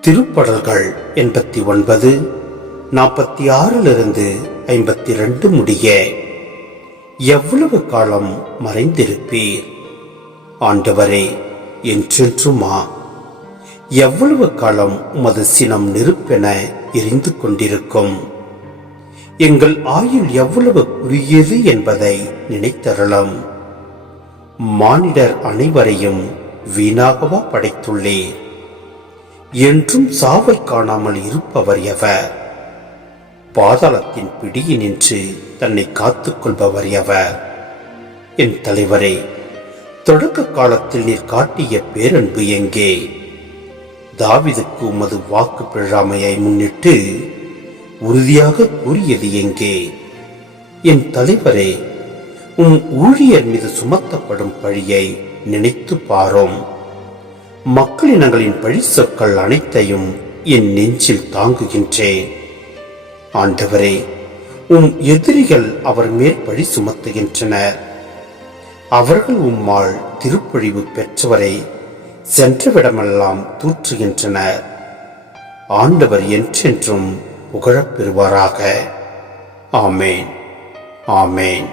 திருப்படல்கள் எண்பத்தி ஒன்பது நாற்பத்தி ஆறிலிருந்து ஐம்பத்தி ரெண்டு முடிய. எவ்வளவு காலம் மறைந்திருப்பீர்? ஆண்டவரே என்றென்றுமா? எவ்வளவு காலம் உமது சினம் நெருப்பென எரிந்து கொண்டிருக்கும்? எங்கள் ஆயுள் எவ்வளவு குறுகியது என்பதை நினைத்தரலாம் மானிடர் அனைவரையும் வீணாகவா படைத்துள்ளேன் என்றும் சாவை காணாமல் இருப்பவர் எவர்? பாதாளத்தின் பிடியினின்று தன்னை காத்துக் கொள்பவர் எவர்? என் தலைவரே தொடக்க காலத்தில் நீர் காட்டிய பேரன்பு எங்கே? தாவிதுக்கு உமது வாக்கு பிழாமையை முன்னிட்டு உறுதியாக கூறியது எங்கே? என் தலைவரே உம் ஊழியர் மீது சுமத்தப்படும் பழியை நினைத்து பாரும். மக்களினங்களின் பழி சொற்கள் அனைத்தையும் என் நெஞ்சில் தாங்குகின்றேன். ஆண்டவரே உம் எதிரிகள் அவர் மேல் பழி சுமத்துகின்றனர். அவர்கள் உம்மால் திருப்பொழிவு பெற்றவரை சென்றவிடமெல்லாம் தூற்றுகின்றனர். ஆண்டவர் என்றென்றும் புகழப்பெறுவாராக ஆமேன். ஆமேன்.